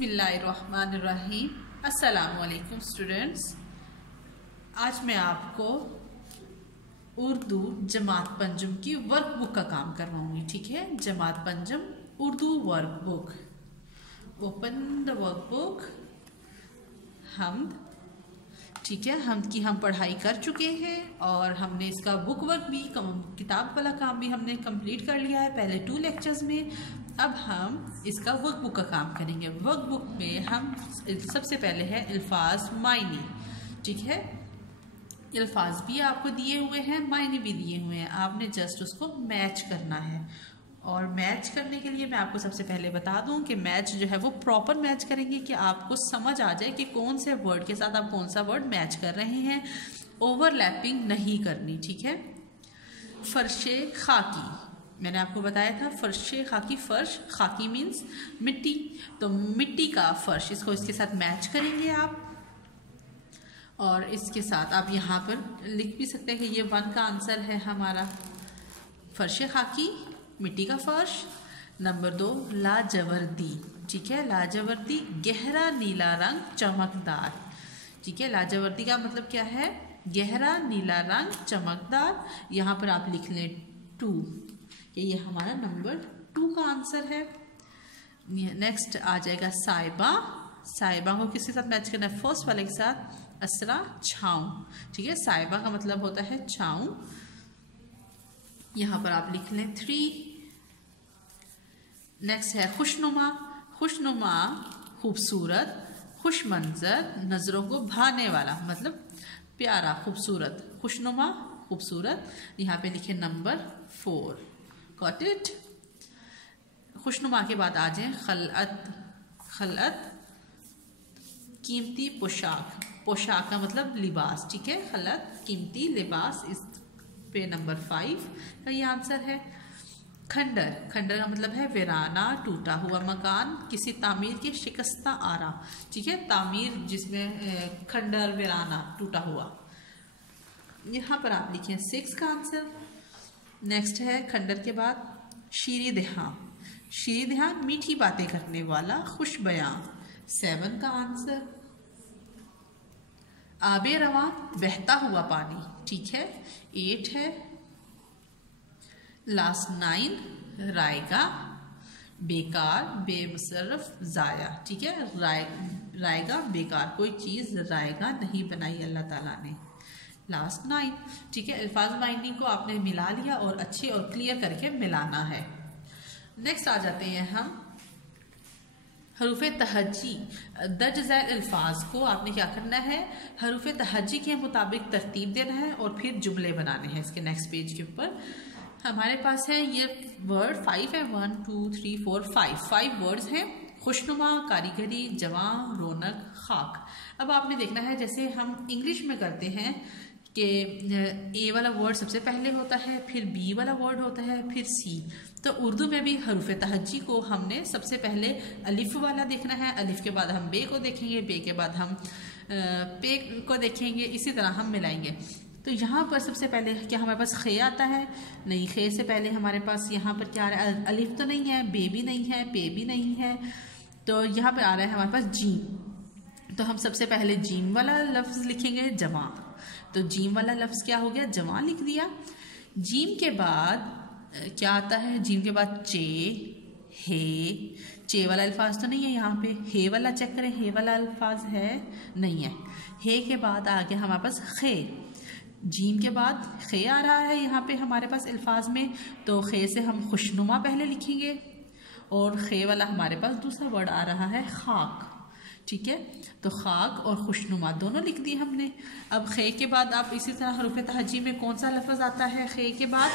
बिस्मिल्लाहिर्रहमानिर्रहीम। अस्सलामुअलैकुम स्टूडेंट्स। आज मैं आपको उर्दू जमात पंजम की वर्कबुक का काम करवाऊंगी। ठीक है, जमात पंजम Urdu workbook. Open the workbook. हमद। ठीक है, हमद की हम पढ़ाई कर चुके हैं और हमने इसका बुक वर्क भी किताब वाला काम भी हमने कंप्लीट कर लिया है पहले 2 लेक्चर्स में। अब हम इसका वर्कबुक का काम करेंगे। वर्कबुक में हम सबसे पहले है अल्फाज मायने। ठीक है, अल्फाज भी आपको दिए हुए हैं, मायने भी दिए हुए हैं, आपने जस्ट उसको मैच करना है। और मैच करने के लिए मैं आपको सबसे पहले बता दूं कि मैच जो है वो प्रॉपर मैच करेंगे कि आपको समझ आ जाए कि कौन से वर्ड के साथ आप कौन सा वर्ड मैच कर रहे हैं। ओवरलैपिंग नहीं करनी। ठीक है, फर्शे खाकी मैंने आपको बताया था। फर्शे खाकी, फर्श, खाकी मीन्स मिट्टी, तो मिट्टी का फर्श, इसको इसके साथ मैच करेंगे आप। और इसके साथ आप यहाँ पर लिख भी सकते हैं कि ये 1 का आंसर है हमारा। फर्शे खाकी, मिट्टी का फर्श। नंबर 2 लाजवर्दी। ठीक है, लाजवर्दी गहरा नीला रंग, चमकदार। ठीक है, लाजवर्दी का मतलब क्या है? गहरा नीला रंग, चमकदार। यहाँ पर आप लिख लें 2, ये हमारा नंबर 2 का आंसर है। नेक्स्ट आ जाएगा साइबा। साइबा को किसके साथ मैच करना है? फर्स्ट वाले के साथ। असरा, छाँव। ठीक है, साइबा का मतलब होता है छाँव। यहाँ पर आप लिख लें 3। नेक्स्ट है खुशनुमा। खुशनुमा खूबसूरत, खुश मंजर, नज़रों को भाने वाला, मतलब प्यारा, खूबसूरत। खुशनुमा खूबसूरत। यहाँ पे लिखे नंबर 4। Got it. खुशनुमा के बाद आ जाए खलअत। खलअत कीमती पोशाक। पोशाक का मतलब लिबास। ठीक है, खलअत कीमती लिबास। इस पे नंबर 5 का ये आंसर है। खंडर। खंडर का मतलब है वीराना, टूटा हुआ मकान, किसी तामीर के शिकस्ता आरा। ठीक है, तामीर जिसमें खंडर, वीराना, टूटा हुआ। यहाँ पर आप लिखें 6 का आंसर। नेक्स्ट है खंडर के बाद शीरी दहां। शीरी दहां मीठी बातें करने वाला, खुश बयां। 7 का आंसर। आबे रवां बहता हुआ पानी। ठीक है, 8 है। लास्ट 9 रायगा बेकार, बेमुसर्रफ, जाया। ठीक है, रायगा बेकार, कोई चीज़ रायगा नहीं बनाई अल्लाह ताला ने। लास्ट 9। ठीक है, अल्फाज माइनिंग को आपने मिला लिया और अच्छे और क्लियर करके मिलाना है। नेक्स्ट आ जाते हैं हम हरूफ तहज्जी। दर्ज झैल अल्फाज को आपने क्या करना है? हरूफ तहज्जी के मुताबिक तरतीब देना है और फिर जुमले बनाने हैं। इसके नेक्स्ट पेज के ऊपर हमारे पास है ये वर्ड 5 है। 1 2 3 4 5 वर्ड्स हैं। खुशनुमा, कारीगरी, जवां, रौनक, खाक। अब आपने देखना है जैसे हम इंग्लिश में करते हैं कि ए वाला वर्ड सबसे पहले होता है, फिर बी वाला वर्ड होता है, फिर सी। तो उर्दू में भी हरूफ तहज्जी को हमने सबसे पहले अलिफ वाला देखना है, अलिफ के बाद हम बे को देखेंगे, बे के बाद हम पे को देखेंगे, इसी तरह हम मिलाएंगे। तो यहाँ पर सबसे पहले क्या हमारे पास खे आता है? नहीं, खे से पहले हमारे पास यहाँ पर क्या आ रहा है? अलिफ तो नहीं है, बे भी नहीं है, पे भी नहीं है, तो यहाँ पर आ रहा है हमारे पास जीम। तो हम सबसे पहले जीम वाला लफ्ज़ लिखेंगे, जवां। तो जीम वाला लफ्ज़ क्या हो गया? जवां लिख दिया। जीम के बाद क्या आता है? जीम के बाद चे, हे। चे वाला अल्फाज तो नहीं है यहाँ पे, हे वाला चेक करें, हे वाला अल्फाज है? नहीं है। हे के बाद आ गया हमारे पास खे। जीम के बाद खे आ रहा है यहाँ पे हमारे पास अल्फाज में, तो खे से हम खुशनुमा पहले लिखेंगे और खे वाला हमारे पास दूसरा वर्ड आ रहा है खाक। ठीक है, तो खाक और खुशनुमा दोनों लिख दिए हमने। अब खे के बाद आप इसी तरह हरूफ तहज्जी में कौन सा लफ्ज़ आता है? खे के बाद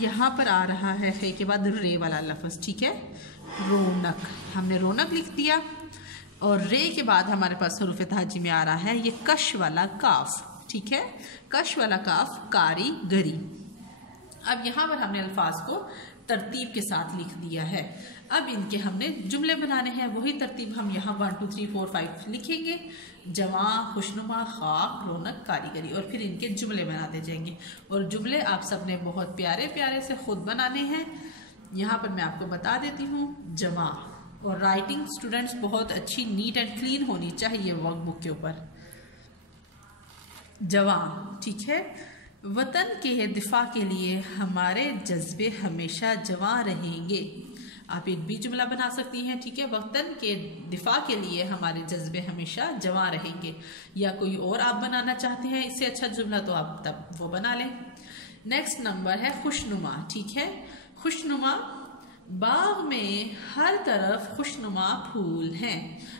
यहाँ पर आ रहा है खे के बाद रे वाला लफ्ज़। ठीक है, रौनक, हमने रौनक लिख दिया। और रे के बाद हमारे पास हरूफ तहज्जी में आ रहा है ये कश वाला काफ। ठीक है, कश वाला काफ, कारीगरी। अब यहाँ पर हमने अल्फाज को तरतीब के साथ लिख दिया है। अब इनके हमने जुमले बनाने हैं, वही तरतीब हम यहाँ 1 2 3 4 5 लिखेंगे। जवां, खुशनुमा, खाक, रौनक, कारीगरी, और फिर इनके जुमले बनाते जाएंगे। और जुमले आप सबने बहुत प्यारे प्यारे से खुद बनाने हैं। यहाँ पर मैं आपको बता देती हूँ। जवां और राइटिंग स्टूडेंट्स बहुत अच्छी नीट एंड क्लीन होनी चाहिए वर्कबुक के ऊपर। जवां, ठीक है, वतन के दिफा के लिए हमारे जज्बे हमेशा जवां रहेंगे। आप एक भी जुमला बना सकती हैं, ठीक है, वतन के दिफा के लिए हमारे जज्बे हमेशा जवां रहेंगे। या कोई और आप बनाना चाहते हैं इससे अच्छा जुमला तो आप तब वो बना लें। नेक्स्ट नंबर है खुशनुमा, ठीक है। खुशनुमा, बाग में हर तरफ खुशनुमा फूल हैं।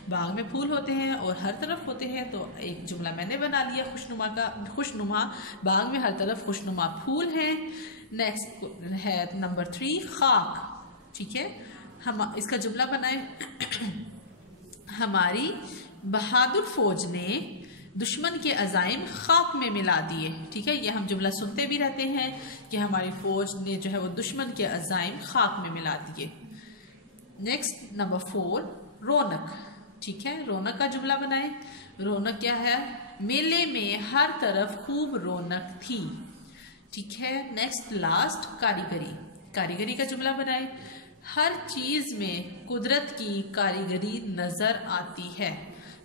बाग में फूल होते हैं और हर तरफ होते हैं, तो एक जुमला मैंने बना लिया खुशनुमा का। खुशनुमा, बाग में हर तरफ खुशनुमा फूल हैं। नेक्स्ट है नंबर 3 खाक, ठीक है। हम इसका जुमला बनाए हमारी बहादुर फौज ने दुश्मन के अजाइम खाक में मिला दिए, ठीक है। ये हम जुमला सुनते भी रहते हैं कि हमारी फौज ने जो है वो दुश्मन के अजाइम खाक में मिला दिए। नेक्स्ट नंबर 4 रौनक, ठीक है। रौनक का जुमला बनाए। रौनक क्या है? मेले में हर तरफ खूब रौनक थी, ठीक है। नेक्स्ट लास्ट कारीगरी। कारीगरी का जुमला बनाए। हर चीज में कुदरत की कारीगरी नजर आती है।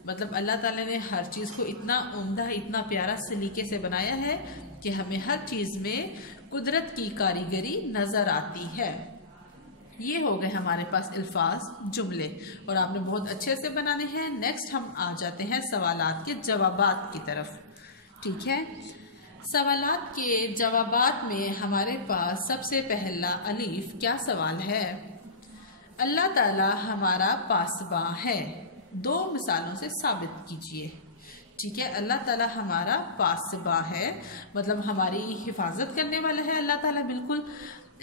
मतलब अल्लाह ताला ने हर चीज को इतना उम्दा, इतना प्यारा सलीके से बनाया है कि हमें हर चीज में कुदरत की कारीगरी नजर आती है। ये हो गए हमारे पास अल्फाज, जुमले, और आपने बहुत अच्छे से बनाने हैं। नेक्स्ट हम आ जाते हैं सवालात के जवाबात की तरफ, ठीक है। सवालात के जवाबात में हमारे पास सबसे पहला अलीफ क्या सवाल है? अल्लाह ताला हमारा पासबां है, 2 मिसालों से साबित कीजिए, ठीक है। अल्लाह ताला हमारा पासबां है मतलब हमारी हिफाजत करने वाला है। अल्लाह ताला बिल्कुल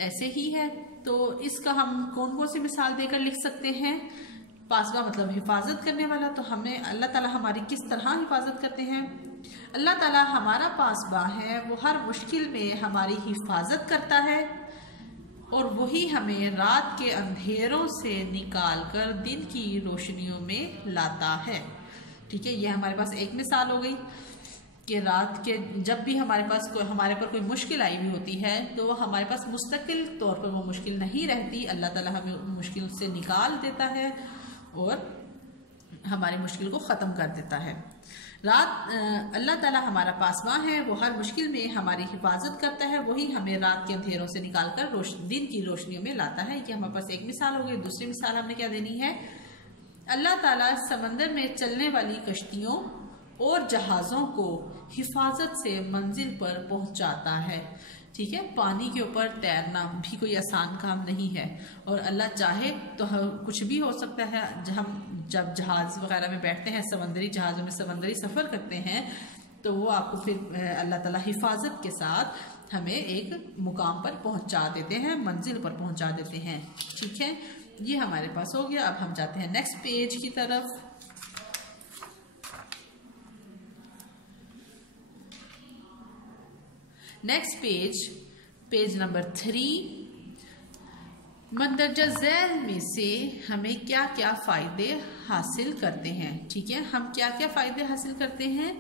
ऐसे ही है, तो इसका हम कौन कौन सी मिसाल देकर लिख सकते हैं? पासबां मतलब हिफाजत करने वाला, तो हमें अल्लाह ताला हमारी किस तरह हिफाजत करते हैं? अल्लाह ताला हमारा पासबां है, वो हर मुश्किल में हमारी हिफाजत करता है और वही हमें रात के अंधेरों से निकाल कर दिन की रोशनियों में लाता है, ठीक है। ये हमारे पास एक मिसाल हो गई कि रात के जब भी हमारे पर कोई मुश्किल आई हुई होती है तो हमारे पास मुस्तकिल तौर पर वो मुश्किल नहीं रहती। अल्लाह ताला हमें मुश्किल से निकाल देता है और हमारी मुश्किल को ख़त्म कर देता है। अल्लाह ताला हमारा पासबां है, वो हर मुश्किल में हमारी हिफाजत करता है, वही हमें रात के अंधेरों से निकालकर दिन की रोशनियों में लाता है। ये हमारे पास एक मिसाल हो गई। दूसरी मिसाल हमने क्या देनी है? अल्लाह ताला समंदर में चलने वाली कश्तियों और जहाज़ों को हिफाजत से मंजिल पर पहुंचाता है, ठीक है। पानी के ऊपर तैरना भी कोई आसान काम नहीं है और अल्लाह चाहे तो कुछ भी हो सकता है। जब जहाज़ वगैरह में बैठते हैं, समंदरी जहाज़ों में समंदरी सफ़र करते हैं, तो वो आपको फिर अल्लाह ताला हिफाजत के साथ हमें एक मुकाम पर पहुंचा देते हैं, मंजिल पर पहुंचा देते हैं, ठीक है। ये हमारे पास हो गया। अब हम जाते हैं नेक्स्ट पेज की तरफ। Next page number 3। मंदरजा झैल में से हमें क्या क्या फ़ायदे हासिल करते हैं, ठीक है। हम क्या क्या फ़ायदे हासिल करते हैं?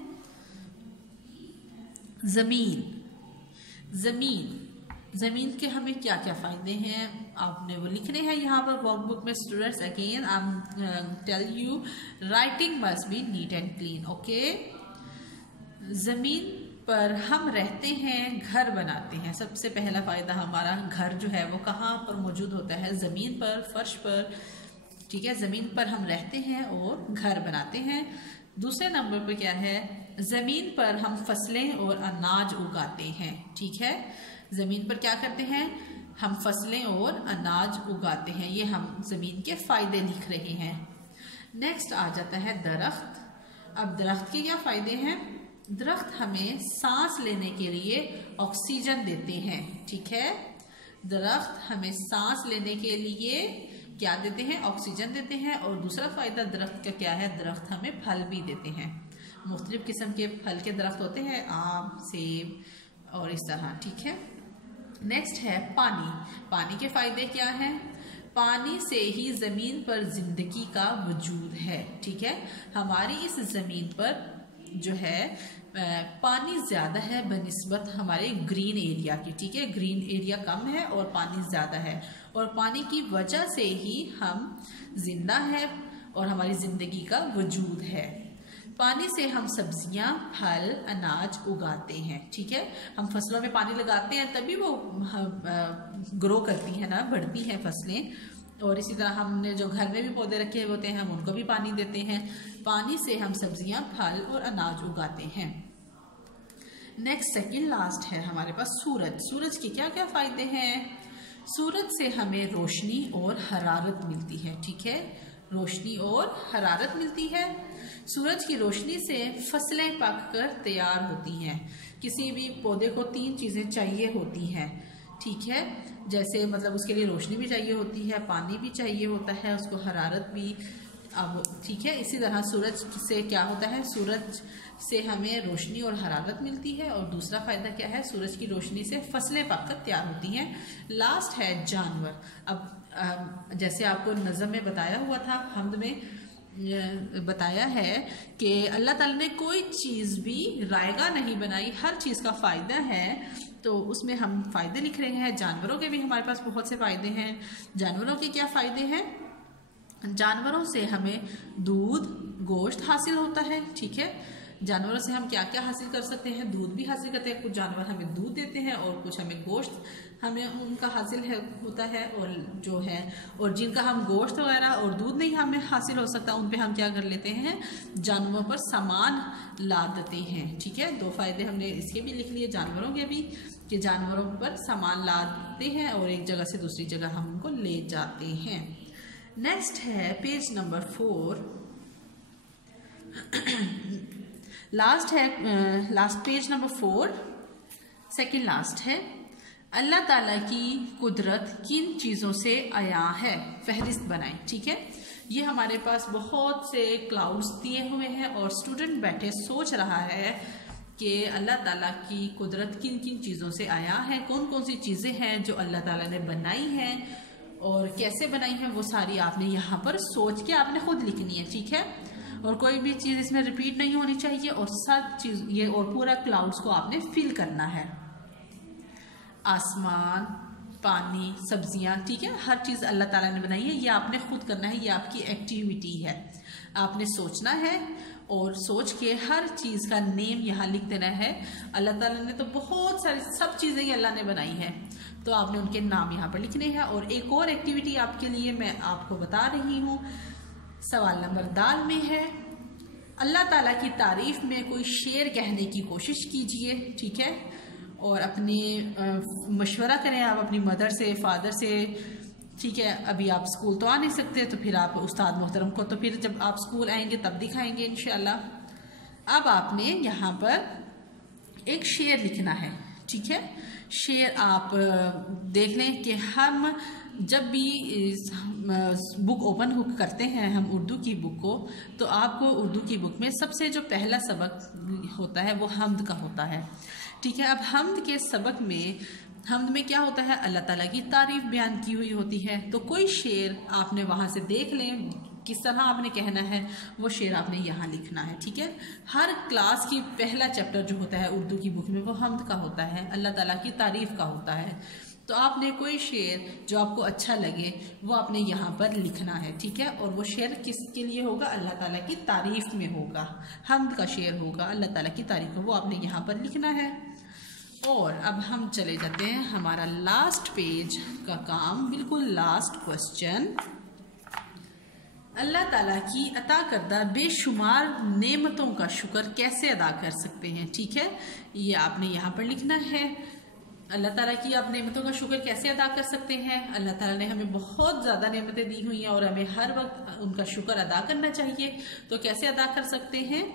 ज़मीन के हमें क्या क्या फ़ायदे हैं आपने वो लिखने हैं यहाँ पर वर्कबुक में। Students again I am tell you writing must be neat and clean, okay. ज़मीन पर हम रहते हैं, घर बनाते हैं। सबसे पहला फ़ायदा हमारा घर जो है वो कहाँ पर मौजूद होता है? ज़मीन पर, फर्श पर, ठीक है। ज़मीन पर हम रहते हैं और घर बनाते हैं। दूसरे नंबर पर क्या है? ज़मीन पर हम फसलें और अनाज उगाते हैं, ठीक है। ज़मीन पर क्या करते हैं? हम फसलें और अनाज उगाते हैं। ये हम ज़मीन के फ़ायदे लिख रहे हैं। नेक्स्ट आ जाता है दरख्त। अब दरख्त के क्या फ़ायदे हैं? दरख्त हमें सांस लेने के लिए ऑक्सीजन देते हैं, ठीक है। दरख्त हमें सांस लेने के लिए क्या देते हैं? ऑक्सीजन देते हैं। और दूसरा फ़ायदा दरख्त का क्या है? दरख्त हमें फल भी देते हैं। मुख्तलिफ किस्म के फल के दरख्त होते हैं, आम, सेब और इस तरह, ठीक है। नेक्स्ट है पानी। पानी के फ़ायदे क्या हैं? पानी से ही ज़मीन पर जिंदगी का वजूद है, ठीक है। हमारी इस ज़मीन पर जो है पानी ज़्यादा है बनिस्बत हमारे ग्रीन एरिया की, ठीक है। ग्रीन एरिया कम है और पानी ज़्यादा है, और पानी की वजह से ही हम जिंदा हैं और हमारी ज़िंदगी का वजूद है। पानी से हम सब्जियां, फल, अनाज उगाते हैं, ठीक है। हम फसलों में पानी लगाते हैं तभी वो ग्रो करती हैं ना, बढ़ती हैं फसलें। और इसी तरह हमने जो घर में भी पौधे रखे होते हैं हम उनको भी पानी देते हैं। पानी से हम सब्जियां, फल और अनाज उगाते हैं। नेक्स्ट सेकंड लास्ट है हमारे पास सूरज। सूरज के क्या क्या फायदे हैं? सूरज से हमें रोशनी और हरारत मिलती है, ठीक है। रोशनी और हरारत मिलती है। सूरज की रोशनी से फसलें पककर तैयार होती हैं। किसी भी पौधे को 3 चीज़ें चाहिए होती हैं, ठीक है। जैसे मतलब उसके लिए रोशनी भी चाहिए होती है, पानी भी चाहिए होता है, उसको हरारत भी, अब ठीक है। इसी तरह सूरज से क्या होता है? सूरज से हमें रोशनी और हरारत मिलती है। और दूसरा फायदा क्या है? सूरज की रोशनी से फसलें पककर तैयार होती हैं। लास्ट है जानवर। अब जैसे आपको नज़म में बताया हुआ था, हम्द में बताया है कि अल्लाह ताला ने कोई चीज़ भी रायगा नहीं बनाई, हर चीज़ का फ़ायदा है। तो उसमें हम फ़ायदे लिख रहे हैं। जानवरों के भी हमारे पास बहुत से फ़ायदे हैं। जानवरों के क्या फ़ायदे हैं? जानवरों से हमें दूध, गोश्त हासिल होता है, ठीक है। जानवरों से हम क्या क्या हासिल कर सकते हैं? दूध भी हासिल करते हैं। कुछ जानवर हमें दूध देते हैं और कुछ हमें गोश्त हमें उनका हासिल होता है। और जो है, और जिनका हम गोश्त वगैरह और दूध नहीं हमें हासिल हो सकता, उन पे हम क्या कर लेते हैं? जानवरों पर सामान लाद देते हैं, ठीक है। 2 फायदे हमने इसके भी लिख लिए, जानवरों के भी, कि जानवरों पर सामान लादते हैं और एक जगह से दूसरी जगह हम उनको ले जाते हैं। नेक्स्ट है पेज नंबर 4। लास्ट है, last page number 4, second last है। अल्लाह ताला की कुदरत किन चीज़ों से आया है? फहरिस्त बनाएं, ठीक है। ये हमारे पास बहुत से क्लाउड्स दिए हुए हैं और स्टूडेंट बैठे सोच रहा है कि अल्लाह ताला की कुदरत किन किन चीज़ों से आया है, कौन कौन सी चीज़ें हैं जो अल्लाह ताला ने बनाई हैं और कैसे बनाई हैं, वो सारी आपने यहाँ पर सोच के आपने खुद लिखनी है, ठीक है। और कोई भी चीज़ इसमें रिपीट नहीं होनी चाहिए और सब चीज़ ये और पूरा क्लाउड्स को आपने फिल करना है। आसमान, पानी, सब्जियां, ठीक है, हर चीज़ अल्लाह ताला ने बनाई है। ये आपने खुद करना है, ये आपकी एक्टिविटी है। आपने सोचना है और सोच के हर चीज़ का नेम यहाँ लिख देना है। अल्लाह ताला ने तो बहुत सारी सब चीज़ें ही अल्लाह ने बनाई है, तो आपने उनके नाम यहाँ पर लिखने हैं। और एक और एक्टिविटी आपके लिए मैं आपको बता रही हूँ, सवाल नंबर दाल में है। अल्लाह ताला की तारीफ में कोई शेर कहने की कोशिश कीजिए, ठीक है। और अपनी मशवरा करें आप अपनी मदर से, फादर से, ठीक है। अभी आप स्कूल तो आ नहीं सकते, तो फिर आप उस्ताद मोहतरम को तो फिर जब आप स्कूल आएंगे तब दिखाएंगे इंशाल्लाह। अब आपने यहाँ पर एक शेर लिखना है, ठीक है। शेर आप देख लें कि हम जब भी बुक ओपन करते हैं हम उर्दू की बुक को, तो आपको उर्दू की बुक में सबसे जो पहला सबक होता है वो हम्द का होता है, ठीक है। अब हम्द के सबक में, हम्द में क्या होता है? अल्लाह ताला की तारीफ बयान की हुई होती है। तो कोई शेर आपने वहाँ से देख लें, किस तरह आपने कहना है वो शेर आपने यहाँ लिखना है, ठीक है। हर क्लास की पहला चैप्टर जो होता है उर्दू की बुक में वो हम्द का होता है, अल्लाह ताला की तारीफ का होता है। तो आपने कोई शेर जो आपको अच्छा लगे वो आपने यहाँ पर लिखना है, ठीक है। और वो शेर किसके लिए होगा? अल्लाह ताला की तारीफ में होगा, हम्द का शेर होगा, अल्लाह ताला की तारीफ का, वो आपने यहाँ पर लिखना है। और अब हम चले जाते हैं हमारा लास्ट पेज का काम, बिल्कुल लास्ट क्वेश्चन। अल्लाह ताला की अता करदा बेशुमार नेमतों का शुक्र कैसे अदा कर सकते हैं, ठीक है। ये आपने यहाँ पर लिखना है। अल्लाह ताला की आप नेमतों का शुक्र कैसे अदा कर सकते हैं? अल्लाह ताला ने हमें बहुत ज़्यादा नेमतें दी हुई हैं और हमें हर वक्त उनका शुक्र अदा करना चाहिए। तो कैसे अदा कर सकते हैं?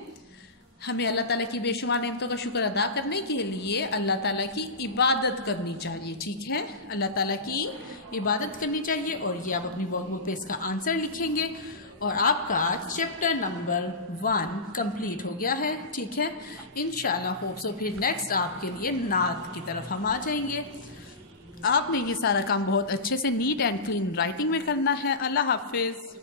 हमें अल्लाह ताला की बेशुमार नेमतों का शुक्र अदा करने के लिए अल्लाह ताला की इबादत करनी चाहिए, ठीक है। अल्लाह ताला की इबादत करनी चाहिए। और ये आप अपनी वर्कबुक पे इसका आंसर लिखेंगे और आपका चैप्टर नंबर 1 कंप्लीट हो गया है, ठीक है। इंशाल्लाह होप सो फिर नेक्स्ट आपके लिए नात की तरफ हम आ जाएंगे। आपने ये सारा काम बहुत अच्छे से नीट एंड क्लीन राइटिंग में करना है। अल्लाह हाफिज़।